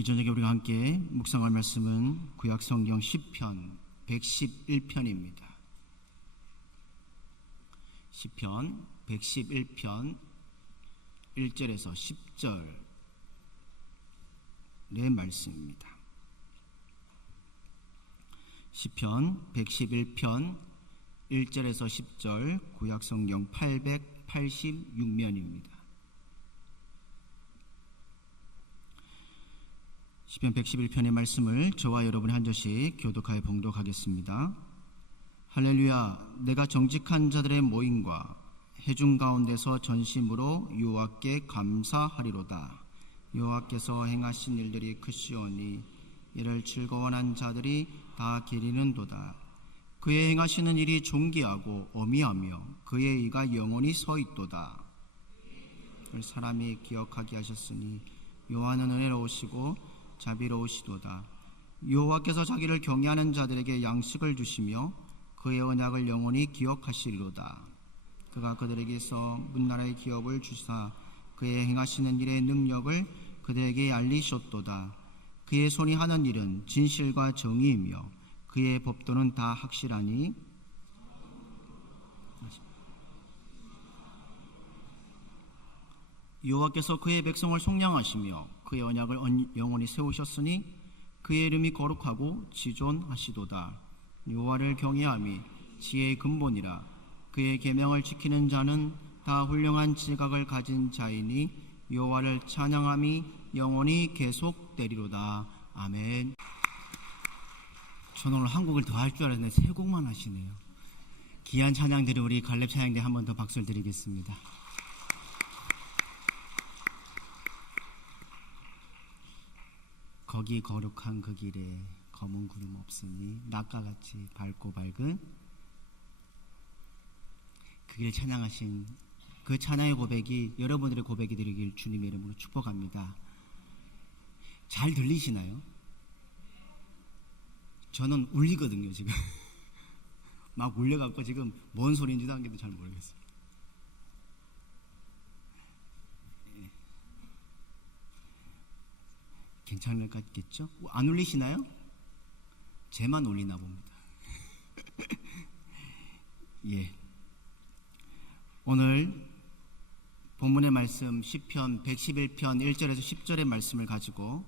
이 저녁에 우리가 함께 묵상할 말씀은 구약 성경 시편 111편입니다. 시편 111편 1절에서 10절의 말씀입니다. 시편 111편 1절에서 10절, 구약 성경 886면입니다. 시편 111편의 말씀을 저와 여러분이 한 절씩 교독하여 봉독하겠습니다. 할렐루야. 내가 정직한 자들의 모임과 회중 가운데서 전심으로 여호와께 감사하리로다. 여호와께서 행하신 일들이 크시오니 이를 즐거워하는 자들이 다 기리는도다. 그의 행하시는 일이 존귀하고 어미하며 그의 의가 영원히 서 있도다. 사람이 기억하게 하셨으니 여호와는 은혜로우시고 자비로우시도다. 여호와께서 자기를 경외하는 자들에게 양식을 주시며 그의 언약을 영원히 기억하시리로다. 그가 그들에게서 문나라의 기업을 주사 그의 행하시는 일의 능력을 그들에게 알리셨도다. 그의 손이 하는 일은 진실과 정의이며 그의 법도는 다 확실하니 여호와께서 그의 백성을 속량하시며 그의 언약을 영원히 세우셨으니 그의 이름이 거룩하고 지존하시도다. 여호와를 경외함이 지혜의 근본이라. 그의 계명을 지키는 자는 다 훌륭한 지각을 가진 자이니 여호와를 찬양함이 영원히 계속되리로다. 아멘. 저는 오늘 한국을 더 할 줄 알았는데 세 곡만 하시네요. 귀한 찬양들을 우리 갈렙 찬양대 한 번 더 박수를 드리겠습니다. 거기 거룩한 그 길에 검은 구름 없으니 낮과 같이 밝고 밝은 그 길을 찬양하신 그 찬양의 고백이 여러분들의 고백이 되길 주님의 이름으로 축복합니다. 잘 들리시나요? 저는 울리거든요. 지금 막 울려갖고 지금 뭔 소리인지도 한 개도 잘 모르겠어요. 괜찮을 것 같겠죠? 안 울리시나요? 쟤만 울리나 봅니다. 예. 오늘 본문의 말씀 시편 111편 1절에서 10절의 말씀을 가지고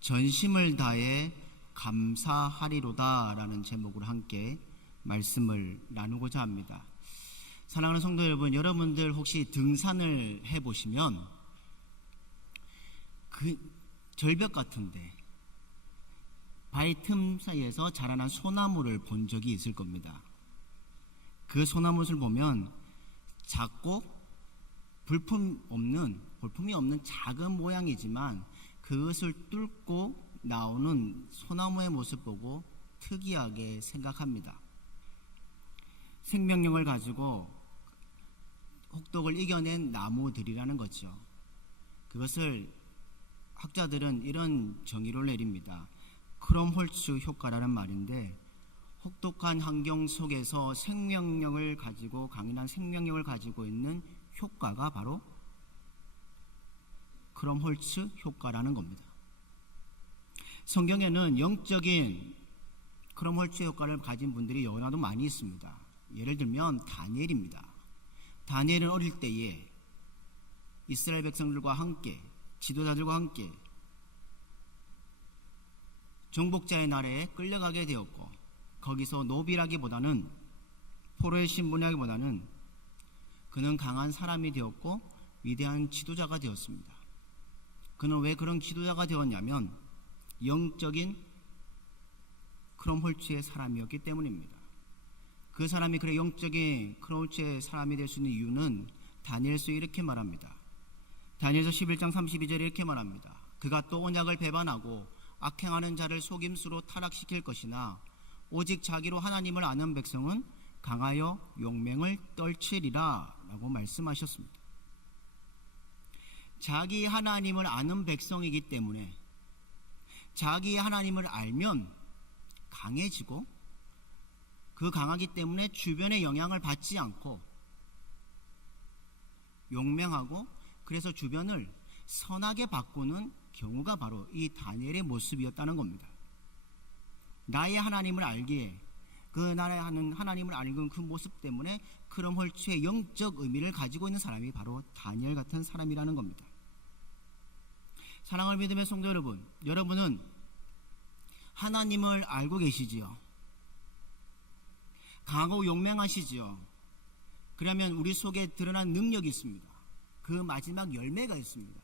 전심을 다해 감사하리로다 라는 제목으로 함께 말씀을 나누고자 합니다. 사랑하는 성도 여러분, 여러분들 혹시 등산을 해보시면 그 절벽 같은데 바위 틈 사이에서 자라난 소나무를 본 적이 있을 겁니다. 그 소나무를 보면 작고 볼품이 없는 작은 모양이지만 그것을 뚫고 나오는 소나무의 모습 보고 특이하게 생각합니다. 생명력을 가지고 혹독을 이겨낸 나무들이라는 거죠. 그것을 학자들은 이런 정의를 내립니다. 크롬홀츠 효과라는 말인데, 혹독한 환경 속에서 생명력을 가지고 강인한 생명력을 가지고 있는 효과가 바로 크롬홀츠 효과라는 겁니다. 성경에는 영적인 크롬홀츠 효과를 가진 분들이 너무나도 많이 있습니다. 예를 들면 다니엘입니다. 다니엘은 어릴 때에 이스라엘 백성들과 함께 지도자들과 함께 정복자의 나라에 끌려가게 되었고, 거기서 노비라기보다는 포로의 신분이라기보다는 그는 강한 사람이 되었고 위대한 지도자가 되었습니다. 그는 왜 그런 지도자가 되었냐면 영적인 크롬홀츠의 사람이었기 때문입니다. 그 사람이 그래 영적인 크롬홀츠의 사람이 될 수 있는 이유는 다니엘서에 이렇게 말합니다. 다니엘서 11장 32절에 이렇게 말합니다. 그가 또 언약을 배반하고 악행하는 자를 속임수로 타락시킬 것이나 오직 자기로 하나님을 아는 백성은 강하여 용맹을 떨치리라 라고 말씀하셨습니다. 자기 하나님을 아는 백성이기 때문에 자기 하나님을 알면 강해지고, 그 강하기 때문에 주변의 영향을 받지 않고 용맹하고, 그래서 주변을 선하게 바꾸는 경우가 바로 이 다니엘의 모습이었다는 겁니다. 나의 하나님을 알기에 그 나라의 하나님을 알는 그 모습 때문에 크롬홀츠의 영적 의미를 가지고 있는 사람이 바로 다니엘 같은 사람이라는 겁니다. 사랑을 믿음의 성도 여러분, 여러분은 하나님을 알고 계시지요? 강하고 용맹하시지요? 그러면 우리 속에 드러난 능력이 있습니다. 그 마지막 열매가 있습니다.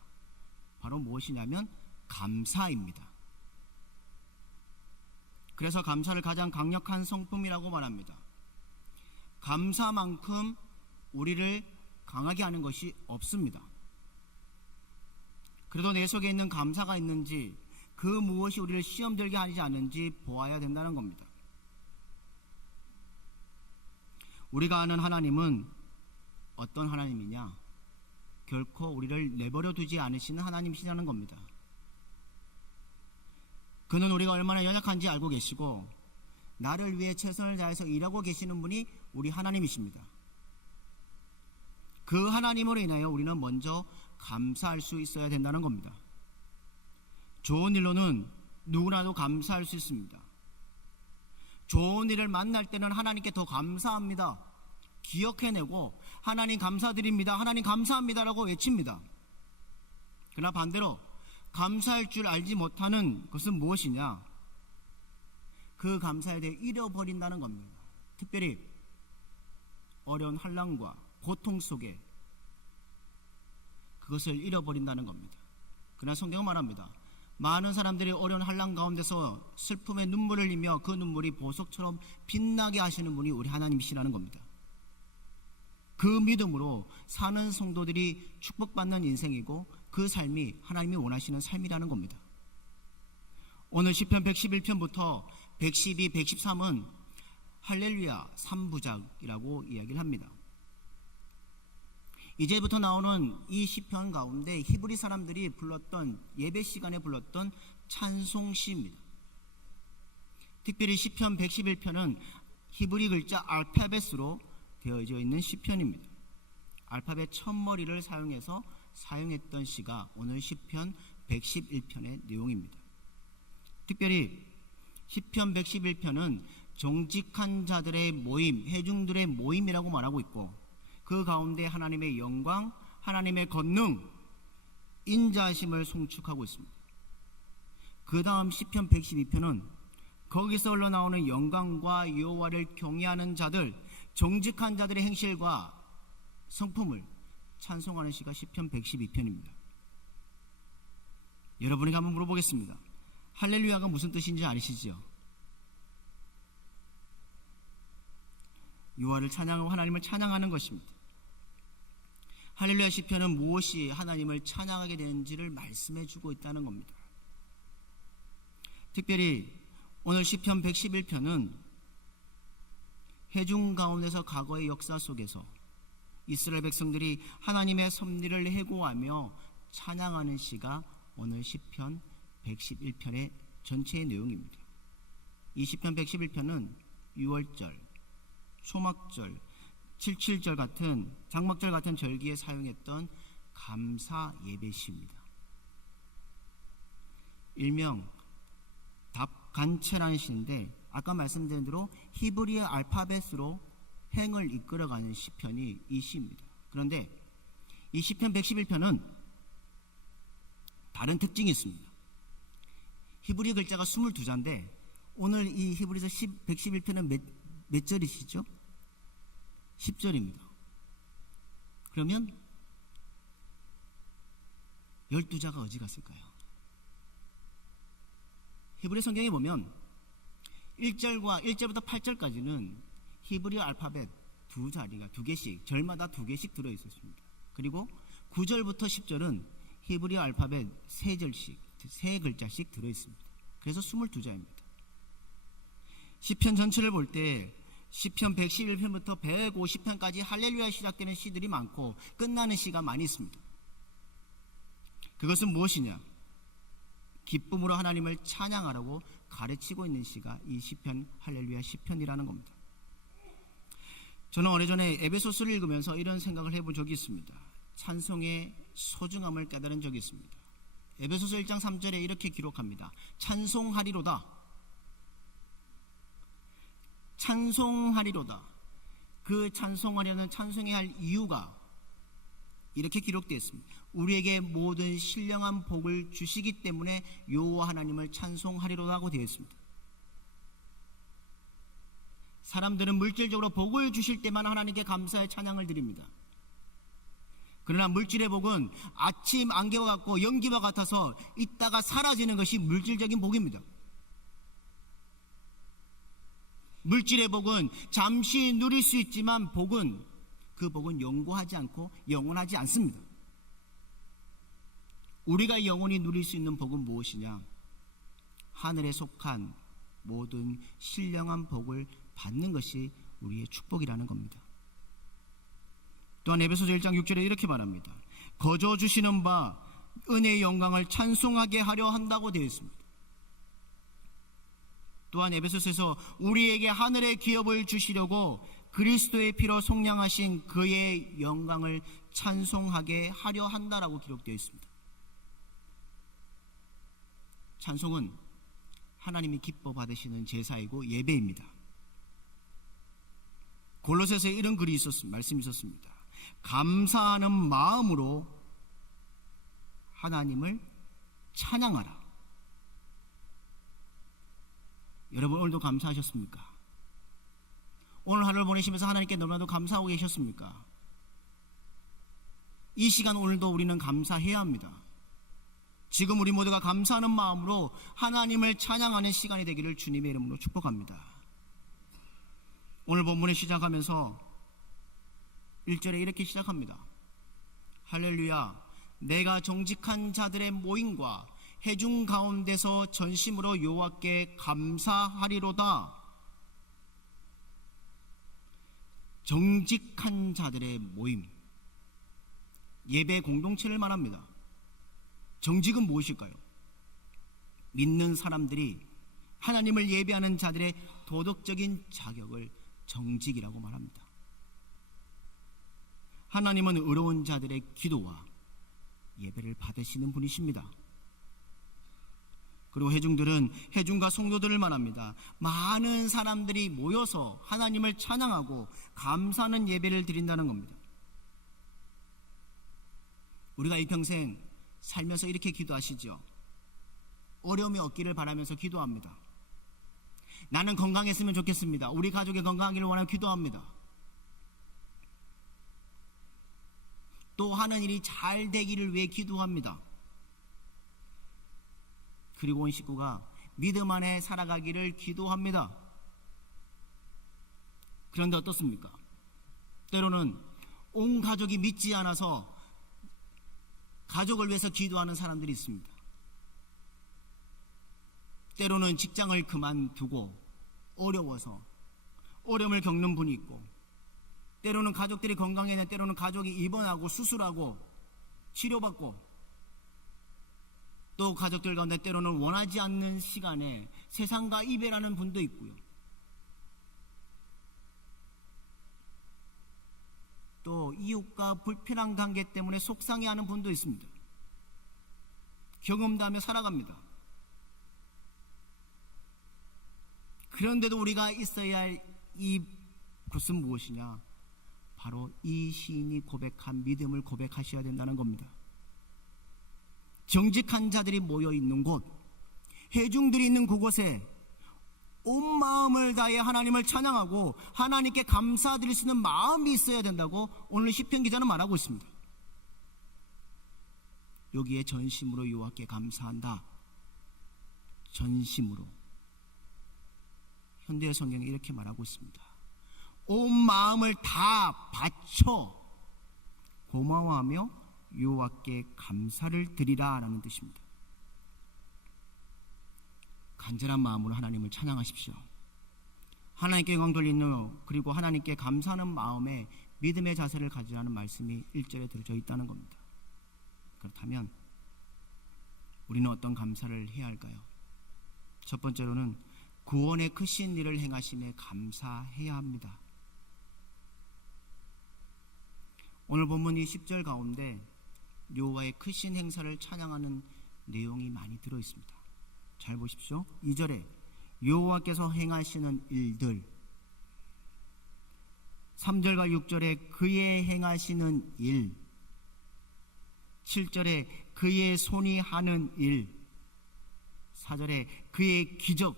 바로 무엇이냐면 감사입니다. 그래서 감사를 가장 강력한 성품이라고 말합니다. 감사만큼 우리를 강하게 하는 것이 없습니다. 그래도 내 속에 있는 감사가 있는지, 그 무엇이 우리를 시험 들게 하지 않는지 보아야 된다는 겁니다. 우리가 아는 하나님은 어떤 하나님이냐? 결코 우리를 내버려 두지 않으시는 하나님이시라는 겁니다. 그는 우리가 얼마나 연약한지 알고 계시고 나를 위해 최선을 다해서 일하고 계시는 분이 우리 하나님이십니다. 그 하나님으로 인하여 우리는 먼저 감사할 수 있어야 된다는 겁니다. 좋은 일로는 누구나도 감사할 수 있습니다. 좋은 일을 만날 때는 하나님께 더 감사합니다, 기억해내고 하나님 감사드립니다, 하나님 감사합니다라고 외칩니다. 그러나 반대로 감사할 줄 알지 못하는 것은 무엇이냐? 그 감사에 대해 잃어버린다는 겁니다. 특별히 어려운 환난과 고통 속에 그것을 잃어버린다는 겁니다. 그러나 성경은 말합니다. 많은 사람들이 어려운 환난 가운데서 슬픔의 눈물을 흘리며 그 눈물이 보석처럼 빛나게 하시는 분이 우리 하나님이시라는 겁니다. 그 믿음으로 사는 성도들이 축복받는 인생이고 그 삶이 하나님이 원하시는 삶이라는 겁니다. 오늘 시편 111편부터 112, 113은 할렐루야 3부작이라고 이야기를 합니다. 이제부터 나오는 이 시편 가운데 히브리 사람들이 불렀던, 예배 시간에 불렀던 찬송시입니다. 특별히 시편 111편은 히브리 글자 알파벳으로 되어져 있는 시편입니다. 알파벳 첫머리를 사용했던 시가 오늘 시편 111편의 내용입니다. 특별히 시편 111편은 정직한 자들의 모임, 회중들의 모임이라고 말하고 있고 그 가운데 하나님의 영광, 하나님의 권능, 인자하심을 송축하고 있습니다. 그 다음 시편 112편은 거기서 흘러나오는 영광과 여호와를 경외하는 자들, 정직한 자들의 행실과 성품을 찬송하는 시가 시편 112편입니다. 여러분에게 한번 물어보겠습니다. 할렐루야가 무슨 뜻인지 아시지요? 여호와를 찬양하고 하나님을 찬양하는 것입니다. 할렐루야 시편은 무엇이 하나님을 찬양하게 되는지를 말씀해 주고 있다는 겁니다. 특별히 오늘 시편 111편은 회중 가운데서 과거의 역사 속에서 이스라엘 백성들이 하나님의 섭리를 회고하며 찬양하는 시가 오늘 시편 111편의 전체의 내용입니다. 이 시편 111편은 6월절, 초막절, 77절 같은 장막절 같은 절기에 사용했던 감사 예배시입니다. 일명 답간체라는 시인데 아까 말씀드린 대로 히브리의 알파벳으로 행을 이끌어가는 시편이 이 시입니다. 그런데 이 시편 111편은 다른 특징이 있습니다. 히브리 글자가 22자인데 오늘 이 히브리서 111편은 몇 절이시죠? 10절입니다. 그러면 12자가 어디 갔을까요? 히브리 성경에 보면 1절부터 8절까지는 히브리 알파벳 두 자리가 두 개씩, 절마다 두 개씩 들어있었습니다. 그리고 9절부터 10절은 히브리 알파벳 세 글자씩 들어있습니다. 그래서 22자입니다. 시편 전체를 볼 때 시편 111편부터 150편까지 할렐루야 시작되는 시들이 많고 끝나는 시가 많이 있습니다. 그것은 무엇이냐? 기쁨으로 하나님을 찬양하라고 가르치고 있는 시가 이 시편 할렐루야 시편이라는 겁니다. 저는 오래전에 에베소서를 읽으면서 이런 생각을 해본 적이 있습니다. 찬송의 소중함을 깨달은 적이 있습니다. 에베소서 1장 3절에 이렇게 기록합니다. 찬송하리로다. 찬송하리로다. 그 찬송하려는 찬송해야 할 이유가 이렇게 기록되어 있습니다. 우리에게 모든 신령한 복을 주시기 때문에 여호와 하나님을 찬송하리로다 하고 되어 있습니다. 사람들은 물질적으로 복을 주실 때만 하나님께 감사의 찬양을 드립니다. 그러나 물질의 복은 아침 안개와 같고 연기와 같아서 있다가 사라지는 것이 물질적인 복입니다. 물질의 복은 잠시 누릴 수 있지만 그 복은 영구하지 않고 영원하지 않습니다. 우리가 영원히 누릴 수 있는 복은 무엇이냐? 하늘에 속한 모든 신령한 복을 받는 것이 우리의 축복이라는 겁니다. 또한 에베소서 1장 6절에 이렇게 말합니다. 거저 주시는 바 은혜의 영광을 찬송하게 하려 한다고 되어 있습니다. 또한 에베소서에서 우리에게 하늘의 기업을 주시려고 그리스도의 피로 속량하신 그의 영광을 찬송하게 하려 한다라고 기록되어 있습니다. 찬송은 하나님이 기뻐 받으시는 제사이고 예배입니다. 골로새서에 이런 글이 말씀이 있었습니다. 감사하는 마음으로 하나님을 찬양하라. 여러분 오늘도 감사하셨습니까? 오늘 하루를 보내시면서 하나님께 너무나도 감사하고 계셨습니까? 이 시간 오늘도 우리는 감사해야 합니다. 지금 우리 모두가 감사하는 마음으로 하나님을 찬양하는 시간이 되기를 주님의 이름으로 축복합니다. 오늘 본문을 시작하면서 1절에 이렇게 시작합니다. 할렐루야, 내가 정직한 자들의 모임과 회중 가운데서 전심으로 여호와께 감사하리로다. 정직한 자들의 모임, 예배 공동체를 말합니다. 정직은 무엇일까요? 믿는 사람들이 하나님을 예배하는 자들의 도덕적인 자격을 정직이라고 말합니다. 하나님은 의로운 자들의 기도와 예배를 받으시는 분이십니다. 그리고 회중들은 회중과 성도들을 말합니다. 많은 사람들이 모여서 하나님을 찬양하고 감사하는 예배를 드린다는 겁니다. 우리가 이 평생 살면서 이렇게 기도하시죠. 어려움이 없기를 바라면서 기도합니다. 나는 건강했으면 좋겠습니다. 우리 가족이 건강하기를 원하며 기도합니다. 또 하는 일이 잘 되기를 위해 기도합니다. 그리고 온 식구가 믿음 안에 살아가기를 기도합니다. 그런데 어떻습니까? 때로는 온 가족이 믿지 않아서 가족을 위해서 기도하는 사람들이 있습니다. 때로는 직장을 그만두고 어려워서 어려움을 겪는 분이 있고, 때로는 가족들이 건강해야 때로는 가족이 입원하고 수술하고 치료받고, 또 가족들 가운데 때로는 원하지 않는 시간에 세상과 이별하는 분도 있고요. 또 이웃과 불편한 관계 때문에 속상해하는 분도 있습니다. 경험담에 살아갑니다. 그런데도 우리가 있어야 할 이 것은 무엇이냐? 바로 이 시인이 고백한 믿음을 고백하셔야 된다는 겁니다. 정직한 자들이 모여 있는 곳, 회중들이 있는 그곳에 온 마음을 다해 하나님을 찬양하고 하나님께 감사드릴 수 있는 마음이 있어야 된다고 오늘 시편 기자는 말하고 있습니다. 여기에 전심으로 여호와께 감사한다. 전심으로. 현대의 성경이 이렇게 말하고 있습니다. 온 마음을 다 바쳐 고마워하며 여호와께 감사를 드리라 라는 뜻입니다. 간절한 마음으로 하나님을 찬양하십시오. 하나님께 영광 돌리는, 그리고 하나님께 감사하는 마음에 믿음의 자세를 가지라는 말씀이 1절에 들어져 있다는 겁니다. 그렇다면 우리는 어떤 감사를 해야 할까요? 첫 번째로는 구원의 크신 일을 행하심에 감사해야 합니다. 오늘 본문 이 10절 가운데 여호와의 크신 행사를 찬양하는 내용이 많이 들어 있습니다. 잘 보십시오. 2절에 여호와께서 행하시는 일들, 3절과 6절에 그의 행하시는 일, 7절에 그의 손이 하는 일, 4절에 그의 기적,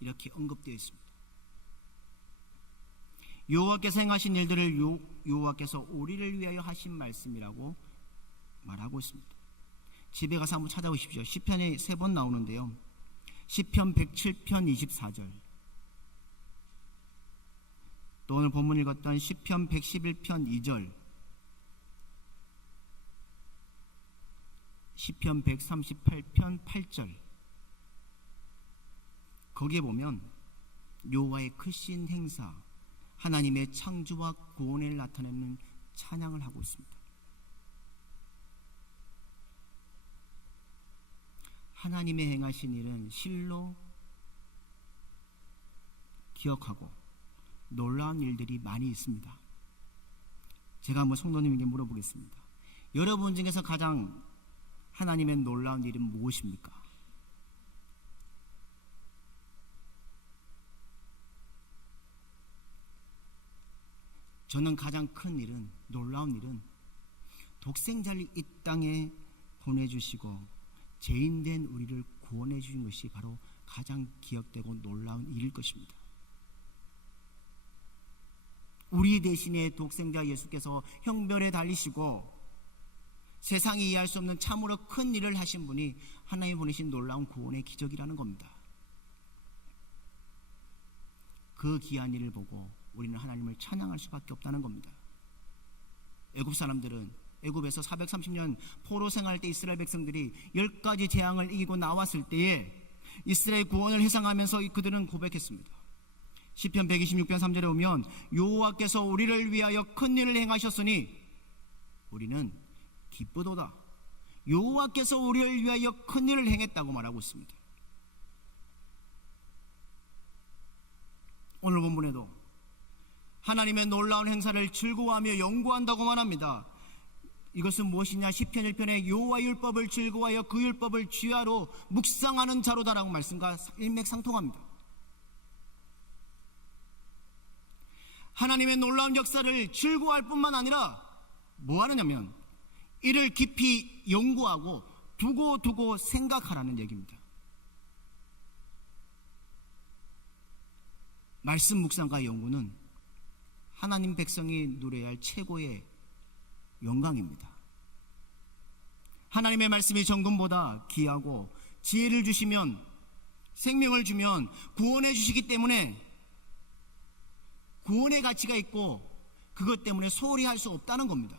이렇게 언급되어 있습니다. 여호와께서 행하신 일들을 여호와께서 우리를 위하여 하신 말씀이라고 말하고 있습니다. 집에 가서 한번 찾아보십시오. 시편에 3번 나오는데요. 시편 107편 24절, 또 오늘 본문 읽었던 시편 111편 2절, 시편 138편 8절, 거기에 보면 여호와의 크신 행사, 하나님의 창조와 구원을 나타내는 찬양을 하고 있습니다. 하나님의 행하신 일은 실로 기억하고 놀라운 일들이 많이 있습니다. 제가 한번 성도님에게 물어보겠습니다. 여러분 중에서 가장 하나님의 놀라운 일은 무엇입니까? 저는 가장 큰 일은, 놀라운 일은 독생자를 이 땅에 보내주시고 죄인된 우리를 구원해 주신 것이 바로 가장 기억되고 놀라운 일일 것입니다. 우리 대신에 독생자 예수께서 형별에 달리시고 세상이 이해할 수 없는 참으로 큰 일을 하신 분이 하나님 보내신 놀라운 구원의 기적이라는 겁니다. 그 귀한 일을 보고 우리는 하나님을 찬양할 수밖에 없다는 겁니다. 애굽 사람들은 애굽에서 430년 포로 생활할 때 이스라엘 백성들이 10가지 재앙을 이기고 나왔을 때에 이스라엘 구원을 회상하면서 그들은 고백했습니다. 시편 126편 3절에 보면 여호와께서 우리를 위하여 큰 일을 행하셨으니 우리는 기쁘도다. 여호와께서 우리를 위하여 큰 일을 행했다고 말하고 있습니다. 오늘 본문에도 하나님의 놀라운 행사를 즐거워하며 연구한다고만 합니다. 이것은 무엇이냐? 시편 1편에 여호와 율법을 즐거워하여 그 율법을 주야로 묵상하는 자로다라고 말씀과 일맥상통합니다. 하나님의 놀라운 역사를 즐거워할 뿐만 아니라 뭐 하느냐면 이를 깊이 연구하고 두고 생각하라는 얘기입니다. 말씀 묵상과 연구는 하나님 백성이 누려야 할 최고의 영광입니다. 하나님의 말씀이 정금보다 귀하고 지혜를 주시면, 생명을 주면 구원해 주시기 때문에 구원의 가치가 있고 그것 때문에 소홀히 할 수 없다는 겁니다.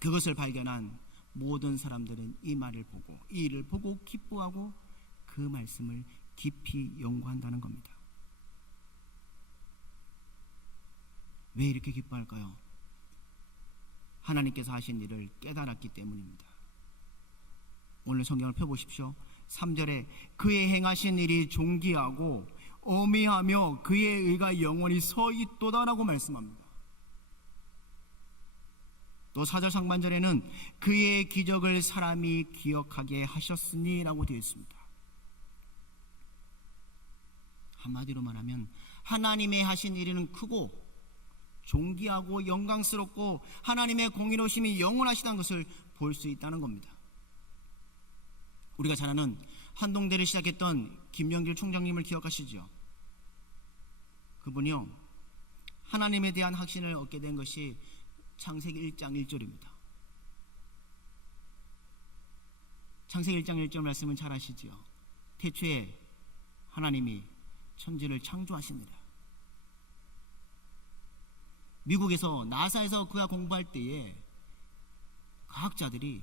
그것을 발견한 모든 사람들은 이 말을 보고, 이 일을 보고 기뻐하고 그 말씀을 깊이 연구한다는 겁니다. 왜 이렇게 기뻐할까요? 하나님께서 하신 일을 깨달았기 때문입니다. 오늘 성경을 펴보십시오. 3절에 그의 행하신 일이 존귀하고 어미하며 그의 의가 영원히 서 있도다라고 말씀합니다. 또 4절 상반절에는 그의 기적을 사람이 기억하게 하셨으니 라고 되어 있습니다. 한마디로 말하면 하나님의 하신 일은 크고 존귀하고 영광스럽고 하나님의 공의로우심이 영원하시다는 것을 볼 수 있다는 겁니다. 우리가 잘 아는 한동대를 시작했던 김영길 총장님을 기억하시죠? 그분이요, 하나님에 대한 확신을 얻게 된 것이 창세기 1장 1절입니다. 창세기 1장 1절 말씀은 잘 아시죠? 태초에 하나님이 천지를 창조하십니다. 미국에서 나사에서 그가 공부할 때에 과학자들이,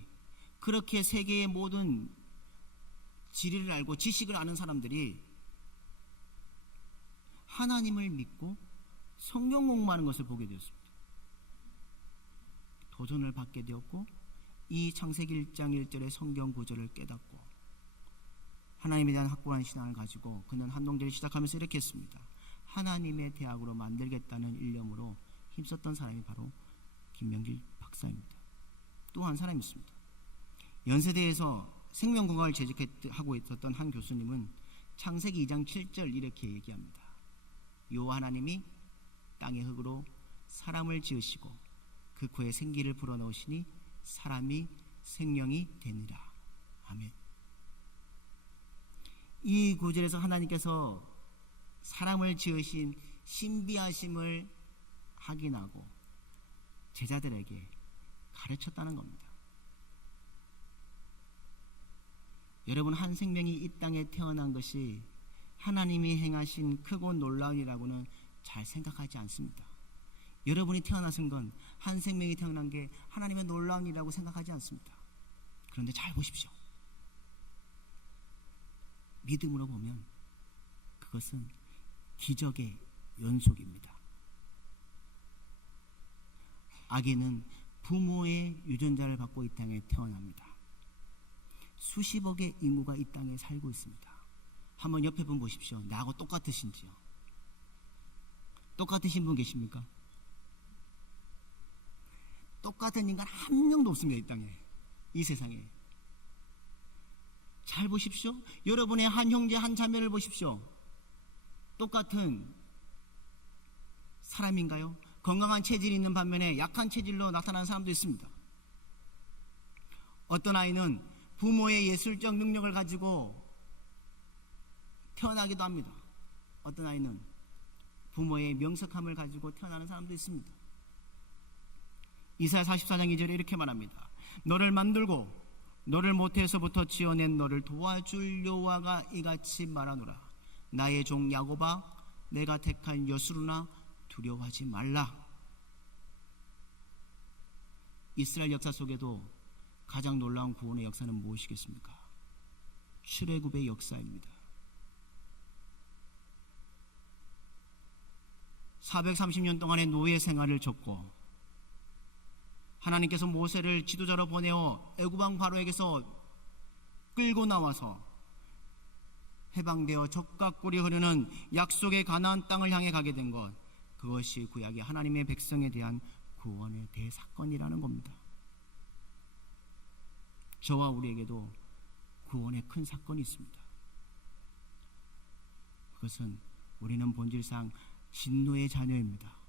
그렇게 세계의 모든 지리를 알고 지식을 아는 사람들이 하나님을 믿고 성경 공부하는 것을 보게 되었습니다. 도전을 받게 되었고 이 창세기 1장 1절의 성경 구절을 깨닫고 하나님에 대한 확고한 신앙을 가지고 그는 한동대를 시작하면서 이렇게 했습니다. 하나님의 대학으로 만들겠다는 일념으로 힘썼던 사람이 바로 김명길 박사입니다. 또 한 사람이 있습니다. 연세대에서 생명공학을 재직하고 있었던 한 교수님은 창세기 2장 7절 이렇게 얘기합니다. 여호와 하나님이 땅의 흙으로 사람을 지으시고 그 코에 생기를 불어넣으시니 사람이 생명이 되니라. 아멘. 이 구절에서 하나님께서 사람을 지으신 신비하심을 확인하고 제자들에게 가르쳤다는 겁니다. 여러분, 한 생명이 이 땅에 태어난 것이 하나님이 행하신 크고 놀라운 일이라고는 잘 생각하지 않습니다. 여러분이 태어나신 건 한 생명이 태어난 게 하나님의 놀라운 일이라고 생각하지 않습니다. 그런데 잘 보십시오. 믿음으로 보면 그것은 기적의 연속입니다. 아기는 부모의 유전자를 받고 이 땅에 태어납니다. 수십억의 인구가 이 땅에 살고 있습니다. 한번 옆에 분 보십시오. 나하고 똑같으신지요? 똑같으신 분 계십니까? 똑같은 인간 한 명도 없습니다. 이 땅에, 이 세상에. 잘 보십시오. 여러분의 한 형제 한 자매를 보십시오. 똑같은 사람인가요? 건강한 체질이 있는 반면에 약한 체질로 나타나는 사람도 있습니다. 어떤 아이는 부모의 예술적 능력을 가지고 태어나기도 합니다. 어떤 아이는 부모의 명석함을 가지고 태어나는 사람도 있습니다. 이사야 44장 2절에 이렇게 말합니다. 너를 만들고 너를 모태에서부터 지어낸 너를 도와줄 여호와가 이같이 말하노라. 나의 종 야곱아, 내가 택한 여수르나 두려워하지 말라. 이스라엘 역사 속에도 가장 놀라운 구원의 역사는 무엇이겠습니까? 출애굽의 역사입니다. 430년 동안의 노예 생활을 접고 하나님께서 모세를 지도자로 보내어 애굽왕 바로에게서 끌고 나와서 해방되어 젖과 꿀이 흐르는 약속의 가나안 땅을 향해 가게 된 것, 그것이 구약의 하나님의 백성에 대한 구원의 대사건이라는 겁니다. 저와 우리에게도 구원의 큰 사건이 있습니다. 그것은 우리는 본질상 진노의 자녀입니다.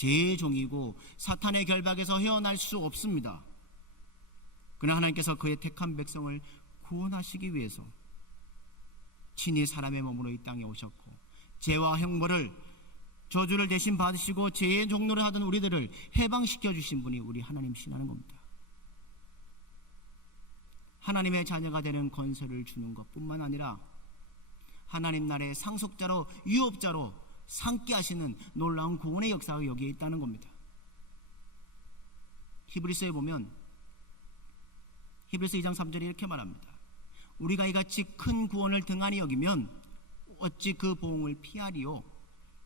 죄의 종이고 사탄의 결박에서 헤어날 수 없습니다. 그러나 하나님께서 그의 택한 백성을 구원하시기 위해서 친히 사람의 몸으로 이 땅에 오셨고 죄와 형벌을 저주를 대신 받으시고 죄의 종로를 하던 우리들을 해방시켜 주신 분이 우리 하나님이시라는 겁니다. 하나님의 자녀가 되는 건설을 주는 것뿐만 아니라 하나님 나라의 상속자로 유업자로 삼게 하시는 놀라운 구원의 역사가 여기에 있다는 겁니다. 히브리서에 보면 히브리서 2장 3절에 이렇게 말합니다. 우리가 이같이 큰 구원을 등한히 여기면 어찌 그 보응을 피하리요?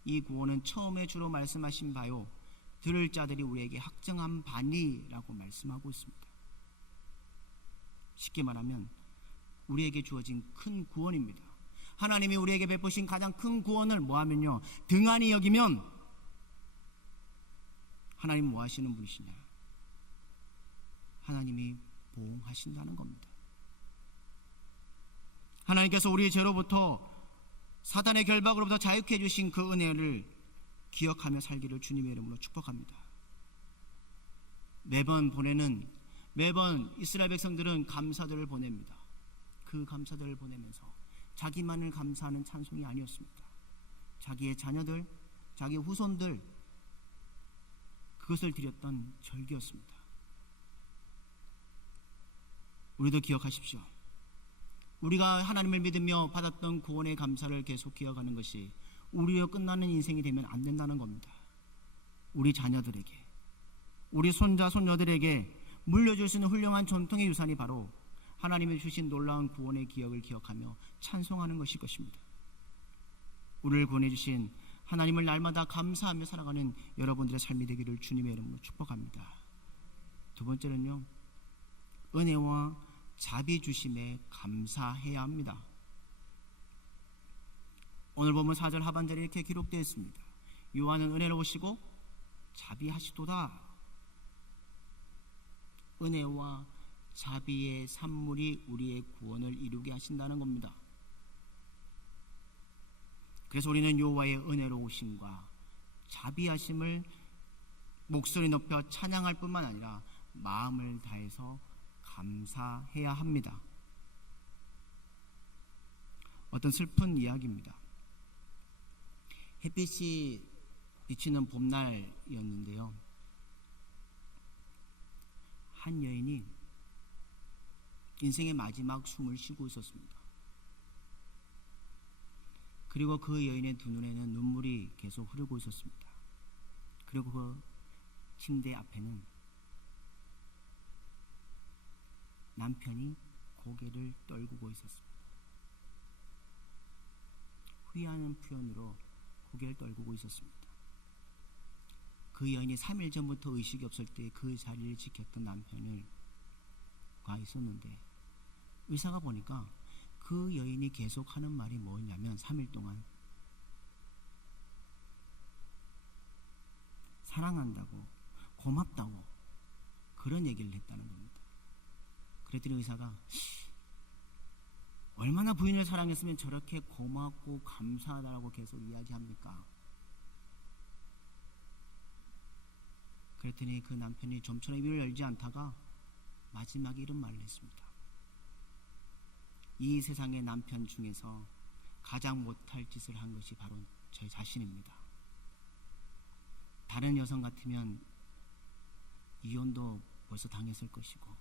이 구원은 처음에 주로 말씀하신 바요 들을 자들이 우리에게 확정한 바니라고 말씀하고 있습니다. 쉽게 말하면 우리에게 주어진 큰 구원입니다. 하나님이 우리에게 베푸신 가장 큰 구원을 뭐하면요, 등한히 여기면 하나님 뭐 하시는 분이시냐? 하나님이 보응하신다는 겁니다. 하나님께서 우리 죄로부터 사단의 결박으로부터 자유케 해주신 그 은혜를 기억하며 살기를 주님의 이름으로 축복합니다. 매번 이스라엘 백성들은 감사들을 보냅니다. 그 감사들을 보내면서 자기만을 감사하는 찬송이 아니었습니다. 자기의 자녀들, 자기 후손들, 그것을 드렸던 절기였습니다. 우리도 기억하십시오. 우리가 하나님을 믿으며 받았던 구원의 감사를 계속 기억하는 것이 우리의 끝나는 인생이 되면 안 된다는 겁니다. 우리 자녀들에게, 우리 손자 손녀들에게 물려줄 수 있는 훌륭한 전통의 유산이 바로 하나님이 주신 놀라운 구원의 기억을 기억하며 찬송하는 것일 것입니다. 우리를 구원해 주신 하나님을 날마다 감사하며 살아가는 여러분들의 삶이 되기를 주님의 이름으로 축복합니다. 두 번째는요, 은혜와 자비 주심에 감사해야 합니다. 오늘 보면 4절 하반절에 이렇게 기록되어 있습니다. 요한은 은혜로우시고 자비하시도다. 은혜와 자비의 산물이 우리의 구원을 이루게 하신다는 겁니다. 그래서 우리는 여호와의 은혜로우심과 자비하심을 목소리 높여 찬양할 뿐만 아니라 마음을 다해서 감사해야 합니다. 어떤 슬픈 이야기입니다. 햇빛이 비치는 봄날이었는데요. 한 여인이 인생의 마지막 숨을 쉬고 있었습니다. 그리고 그 여인의 두 눈에는 눈물이 계속 흐르고 있었습니다. 그리고 그 침대 앞에는 남편이 고개를 떨구고 있었습니다. 후회하는 표현으로 고개를 떨구고 있었습니다. 그 여인이 3일 전부터 의식이 없을 때 그 자리를 지켰던 남편을 가 있었는데 의사가 보니까 그 여인이 계속 하는 말이 뭐냐면 3일 동안 사랑한다고 고맙다고 그런 얘기를 했다는 겁니다. 그랬더니 의사가 얼마나 부인을 사랑했으면 저렇게 고맙고 감사하다고 계속 이야기합니까? 그랬더니 그 남편이 점처럼 입을 열지 않다가 마지막에 이런 말을 했습니다. 이 세상의 남편 중에서 가장 못할 짓을 한 것이 바로 저 자신입니다. 다른 여성 같으면 이혼도 벌써 당했을 것이고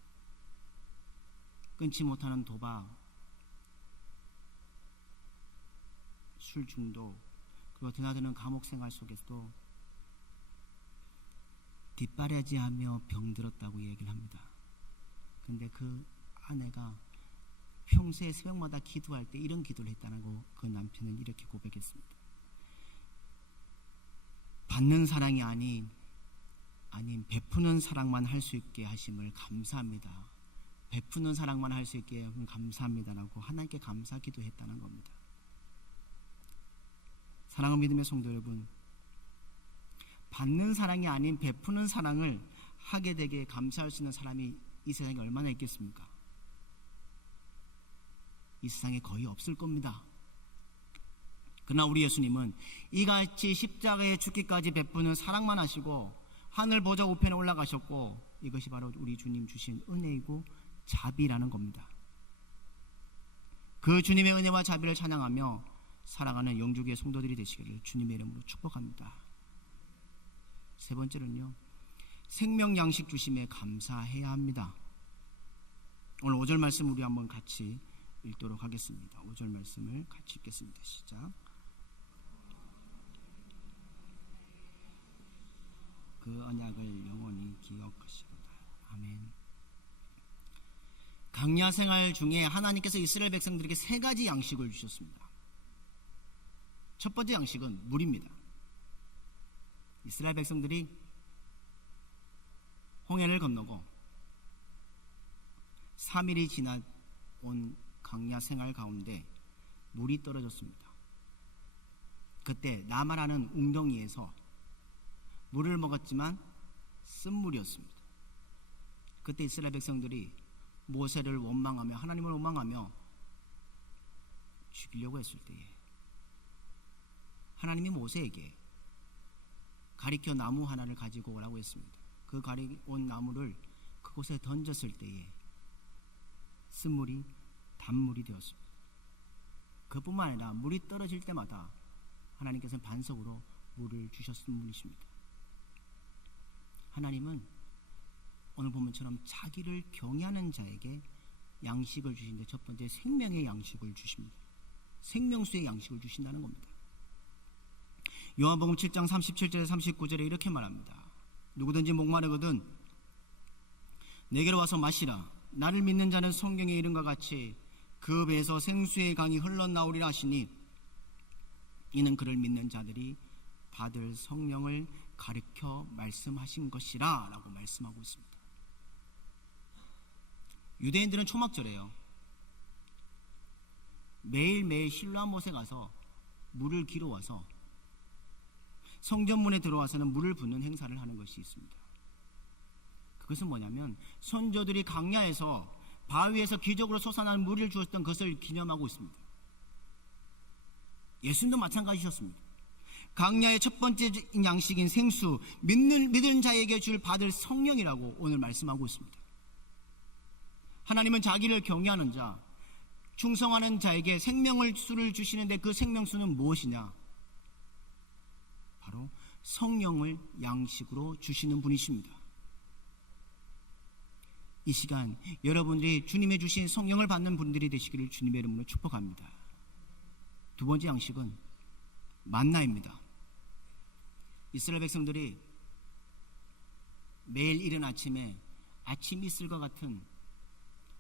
끊지 못하는 도박, 술 중독, 그리고 드나드는 감옥 생활 속에서도 뒷바라지하며 병들었다고 얘기를 합니다. 근데 그 아내가 평소에 새벽마다 기도할 때 이런 기도를 했다고 그 남편은 이렇게 고백했습니다. 받는 사랑이 아닌 베푸는 사랑만 할 수 있게 하심을 감사합니다. 베푸는 사랑만 할 수 있게 감사합니다라고 하나님께 감사 기도했다는 겁니다. 사랑하는 믿음의 성도 여러분, 받는 사랑이 아닌 베푸는 사랑을 하게 되게 감사할 수 있는 사람이 이 세상에 얼마나 있겠습니까? 이 세상에 거의 없을 겁니다. 그러나 우리 예수님은 이같이 십자가에 죽기까지 베푸는 사랑만 하시고 하늘 보좌 우편에 올라가셨고 이것이 바로 우리 주님 주신 은혜이고 자비라는 겁니다. 그 주님의 은혜와 자비를 찬양하며 살아가는 영주교회 성도들이 되시기를 주님의 이름으로 축복합니다. 세 번째는요, 생명 양식 주심에 감사해야 합니다. 오늘 5절 말씀 우리 한번 같이 읽도록 하겠습니다. 5절 말씀을 같이 읽겠습니다. 시작. 그 언약을 영원히 기억하시도다. 아멘. 광야 생활 중에 하나님께서 이스라엘 백성들에게 세 가지 양식을 주셨습니다. 첫 번째 양식은 물입니다. 이스라엘 백성들이 홍해를 건너고 3일이 지나온 광야 생활 가운데 물이 떨어졌습니다. 그때 나마라는 웅덩이에서 물을 먹었지만 쓴물이었습니다. 그때 이스라엘 백성들이 모세를 원망하며 하나님을 원망하며 죽이려고 했을 때에 하나님이 모세에게 가리켜 나무 하나를 가지고 오라고 했습니다. 그 가리온 나무를 그곳에 던졌을 때에 쓴물이 단물이 되었습니다. 그뿐만 아니라 물이 떨어질 때마다 하나님께서는 반석으로 물을 주셨던 분이십니다. 하나님은 오늘 본문처럼 자기를 경외하는 자에게 양식을 주시는데 첫 번째 생명의 양식을 주십니다. 생명수의 양식을 주신다는 겁니다. 요한복음 7장 37절에 39절에 이렇게 말합니다. 누구든지 목마르거든 내게로 와서 마시라. 나를 믿는 자는 성경의 이름과 같이 그 배에서 생수의 강이 흘러나오리라 하시니 이는 그를 믿는 자들이 받을 성령을 가르쳐 말씀하신 것이라 라고 말씀하고 있습니다. 유대인들은 초막절에요. 매일매일 실로암못에 가서 물을 길어와서 성전문에 들어와서는 물을 붓는 행사를 하는 것이 있습니다. 그것은 뭐냐면 선조들이 강야에서 바위에서 기적으로 솟아나는 물을 주었던 것을 기념하고 있습니다. 예수님도 마찬가지셨습니다. 강야의 첫 번째 양식인 생수, 믿는 자에게 받을 성령이라고 오늘 말씀하고 있습니다. 하나님은 자기를 경외하는 자, 충성하는 자에게 생명을 수를 주시는데 그 생명수는 무엇이냐? 바로 성령을 양식으로 주시는 분이십니다. 이 시간 여러분들이 주님이 주신 성령을 받는 분들이 되시기를 주님의 이름으로 축복합니다. 두 번째 양식은 만나입니다. 이스라엘 백성들이 매일 이른 아침에 아침 이슬과 같은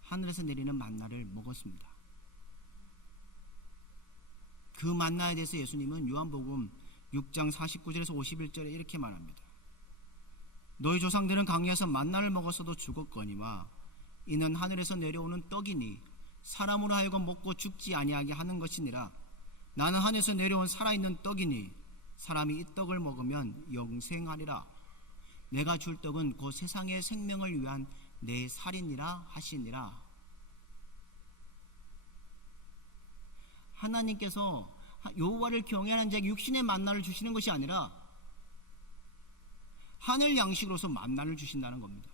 하늘에서 내리는 만나를 먹었습니다. 그 만나에 대해서 예수님은 요한복음 6장 49절에서 51절에 이렇게 말합니다. 너희 조상들은 강야에서 만나를 먹었어도 죽었거니와 이는 하늘에서 내려오는 떡이니 사람으로 하여금 먹고 죽지 아니하게 하는 것이니라. 나는 하늘에서 내려온 살아있는 떡이니 사람이 이 떡을 먹으면 영생하리라. 내가 줄 떡은 곧 세상의 생명을 위한 내 살이니라 하시니라. 하나님께서 여호와를 경외하는 자에게 육신의 만나를 주시는 것이 아니라 하늘 양식으로서 만나를 주신다는 겁니다.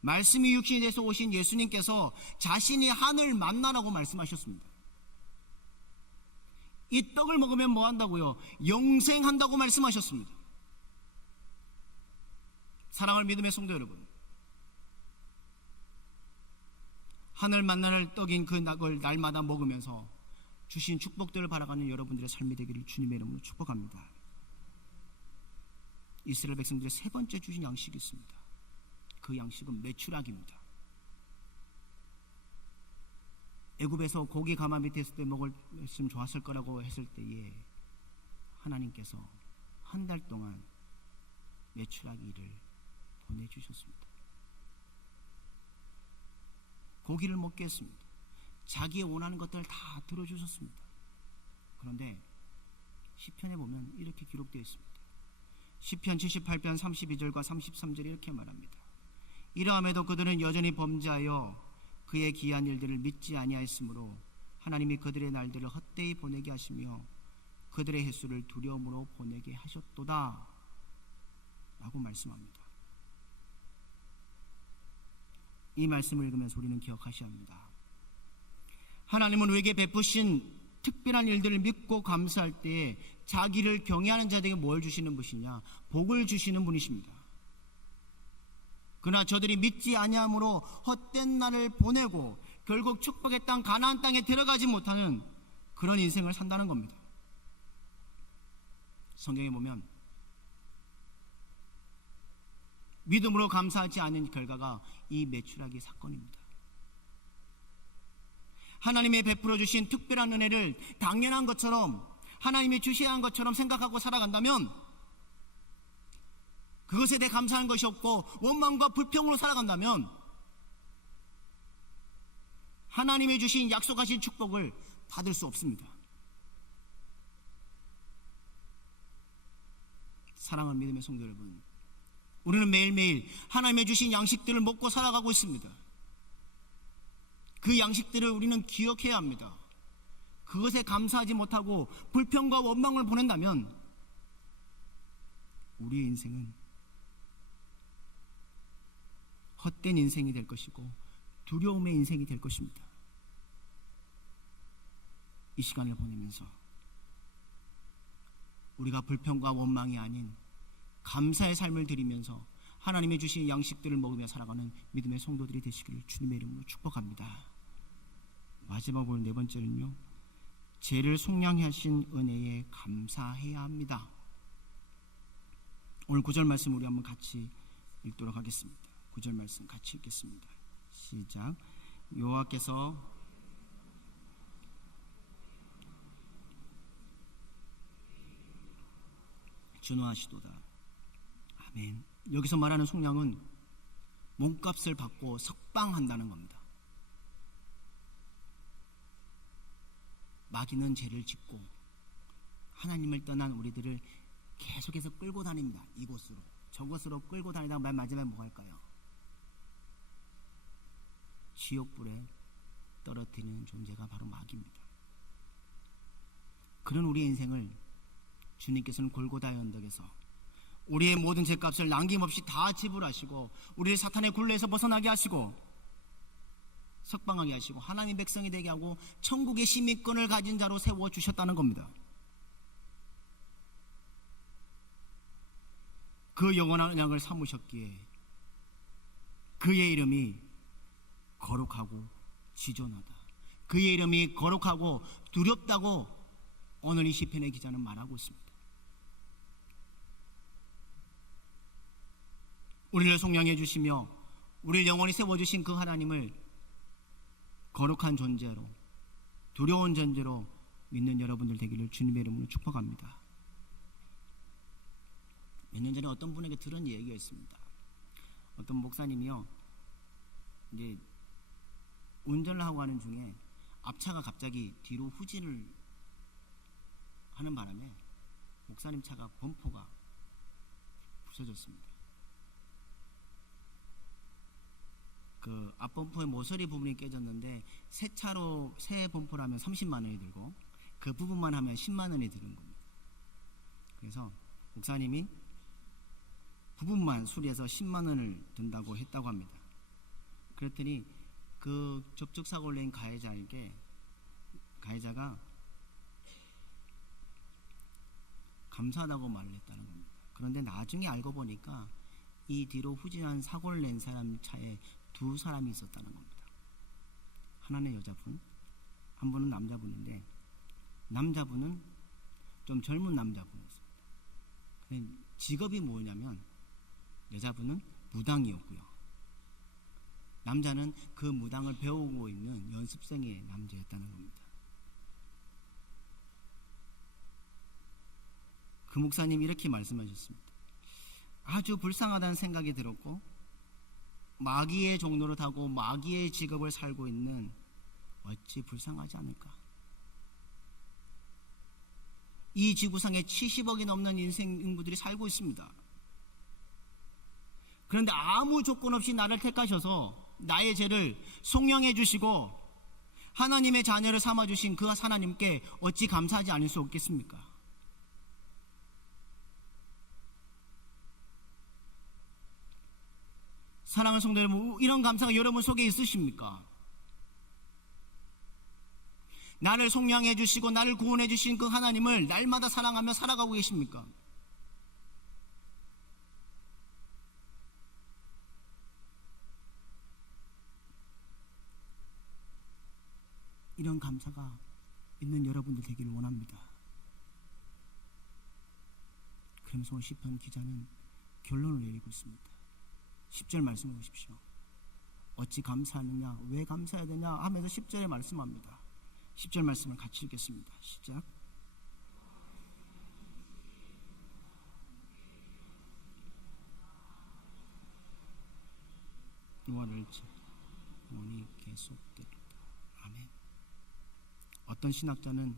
말씀이 육신이 돼서 오신 예수님께서 자신이 하늘 만나라고 말씀하셨습니다. 이 떡을 먹으면 뭐 한다고요? 영생한다고 말씀하셨습니다. 사랑을 믿음의 성도 여러분, 하늘 만나를 떡인 그 낙을 날마다 먹으면서 주신 축복들을 바라가는 여러분들의 삶이 되기를 주님의 이름으로 축복합니다. 이스라엘 백성들의 세 번째 주신 양식이 있습니다. 그 양식은 메추라기입니다. 애굽에서 고기 가마 밑에 있을 때 먹었으면 좋았을 거라고 했을 때에 하나님께서 한 달 동안 메추라기를 보내주셨습니다. 고기를 먹게 했습니다. 자기의 원하는 것들을 다 들어주셨습니다. 그런데 시편에 보면 이렇게 기록되어 있습니다. 시편 78편 32절과 33절에 이렇게 말합니다. 이러함에도 그들은 여전히 범죄하여 그의 기이한 일들을 믿지 아니하였으므로 하나님이 그들의 날들을 헛되이 보내게 하시며 그들의 횟수를 두려움으로 보내게 하셨도다 라고 말씀합니다. 이 말씀을 읽으면서 우리는 기억하셔야 합니다. 하나님은 우리에게 베푸신 특별한 일들을 믿고 감사할 때에 자기를 경외하는 자들에게 뭘 주시는 분이냐? 복을 주시는 분이십니다. 그러나 저들이 믿지 아니함으로 헛된 날을 보내고 결국 축복의 땅 가나안 땅에 들어가지 못하는 그런 인생을 산다는 겁니다. 성경에 보면 믿음으로 감사하지 않은 결과가 이 메추라기 사건입니다. 하나님이 베풀어 주신 특별한 은혜를 당연한 것처럼 하나님이 주셔야 하는 것처럼 생각하고 살아간다면 그것에 대해 감사하는 것이 없고 원망과 불평으로 살아간다면 하나님이 주신 약속하신 축복을 받을 수 없습니다. 사랑하는 믿음의 성도 여러분, 우리는 매일매일 하나님의 주신 양식들을 먹고 살아가고 있습니다. 그 양식들을 우리는 기억해야 합니다. 그것에 감사하지 못하고 불평과 원망을 보낸다면 우리의 인생은 헛된 인생이 될 것이고 두려움의 인생이 될 것입니다. 이 시간을 보내면서 우리가 불평과 원망이 아닌 감사의 삶을 드리면서 하나님이 주신 양식들을 먹으며 살아가는 믿음의 성도들이 되시기를 주님의 이름으로 축복합니다. 마지막으로 네 번째는요, 죄를 속량하신 은혜에 감사해야 합니다. 오늘 9절 말씀 우리 한번 같이 읽도록 하겠습니다. 9절 말씀 같이 읽겠습니다. 시작. 여호와께서 준화하시도다. 아멘. 여기서 말하는 속량은 몸값을 받고 석방한다는 겁니다. 마귀는 죄를 짓고 하나님을 떠난 우리들을 계속해서 끌고 다닙니다. 이곳으로 저것으로 끌고 다니다가 맨 마지막에 뭐 할까요? 지옥불에 떨어뜨리는 존재가 바로 마귀입니다. 그런 우리의 인생을 주님께서는 골고다의 언덕에서 우리의 모든 죄값을 남김없이 다 지불하시고 우리를 사탄의 굴레에서 벗어나게 하시고 석방하게 하시고 하나님 백성이 되게 하고 천국의 시민권을 가진 자로 세워주셨다는 겁니다. 그 영원한 언약을 삼으셨기에 그의 이름이 거룩하고 지존하다. 그의 이름이 거룩하고 두렵다고 오늘 이 시편의 기자는 말하고 있습니다. 우리를 속량해 주시며 우리를 영원히 세워주신 그 하나님을 거룩한 존재로 두려운 존재로 믿는 여러분들 되기를 주님의 이름으로 축복합니다. 몇 년 전에 어떤 분에게 들은 얘기가 있습니다. 어떤 목사님이요, 이제 운전을 하고 가는 중에 앞차가 갑자기 뒤로 후진을 하는 바람에 목사님 차가 범퍼가 부서졌습니다. 그 앞범퍼의 모서리 부분이 깨졌는데 새 범퍼라면 30만 원이 들고 그 부분만 하면 10만 원이 드는 겁니다. 그래서 목사님이 부분만 수리해서 10만 원을 든다고 했다고 합니다. 그랬더니 그 접촉사고를 낸 가해자가 감사하다고 말을 했다는 겁니다. 그런데 나중에 알고 보니까 이 뒤로 후진한 사고를 낸 사람 차에 두 사람이 있었다는 겁니다. 하나는 여자분, 한 분은 남자분인데 남자분은 좀 젊은 남자분이었습니다. 근데 직업이 뭐냐면 여자분은 무당이었고요. 남자는 그 무당을 배우고 있는 연습생의 남자였다는 겁니다. 그 목사님이 이렇게 말씀하셨습니다. 아주 불쌍하다는 생각이 들었고 마귀의 종로를 타고 마귀의 직업을 살고 있는 어찌 불쌍하지 않을까. 이 지구상에 70억이 넘는 인생들이 살고 있습니다. 그런데 아무 조건 없이 나를 택하셔서 나의 죄를 속량해 주시고 하나님의 자녀를 삼아주신 그 하나님께 어찌 감사하지 않을 수 없겠습니까? 사랑하는 성도 여러분, 이런 감사가 여러분 속에 있으십니까? 나를 속량해 주시고 나를 구원해 주신 그 하나님을 날마다 사랑하며 살아가고 계십니까? 이런 감사가 있는 여러분들 되기를 원합니다. 그러면서 오늘 시편 기자는 결론을 내리고 있습니다. 10절 말씀해 보십시오. 어찌 감사하느냐, 왜 감사해야 되냐 하면서 10절에 말씀합니다. 10절 말씀을 같이 읽겠습니다. 시작. 영원할지 영원히 계속되리다. 아멘. 어떤 신학자는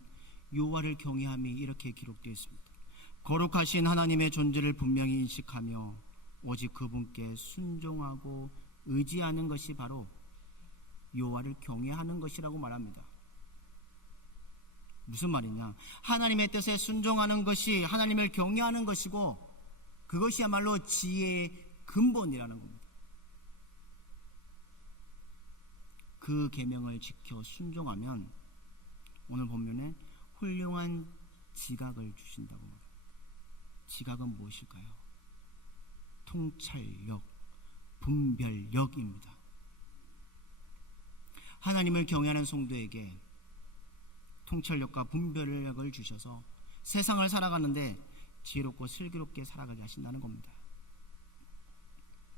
여호와를 경외함이 이렇게 기록되어 있습니다. 거룩하신 하나님의 존재를 분명히 인식하며 오직 그분께 순종하고 의지하는 것이 바로 여호와를 경외하는 것이라고 말합니다. 무슨 말이냐? 하나님의 뜻에 순종하는 것이 하나님을 경외하는 것이고 그것이야말로 지혜의 근본이라는 겁니다. 그 계명을 지켜 순종하면 오늘 본문에 훌륭한 지각을 주신다고 합니다. 지각은 무엇일까요? 통찰력, 분별력입니다. 하나님을 경외하는 성도에게 통찰력과 분별력을 주셔서 세상을 살아가는데 지혜롭고 슬기롭게 살아가게 하신다는 겁니다.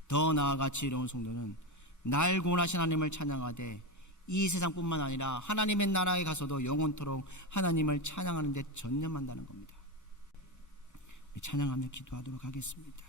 더 나아가 지혜로운 성도는 날 구원하신 하나님을 찬양하되 이 세상뿐만 아니라 하나님의 나라에 가서도 영원토록 하나님을 찬양하는 데 전념한다는 겁니다. 찬양하며 기도하도록 하겠습니다.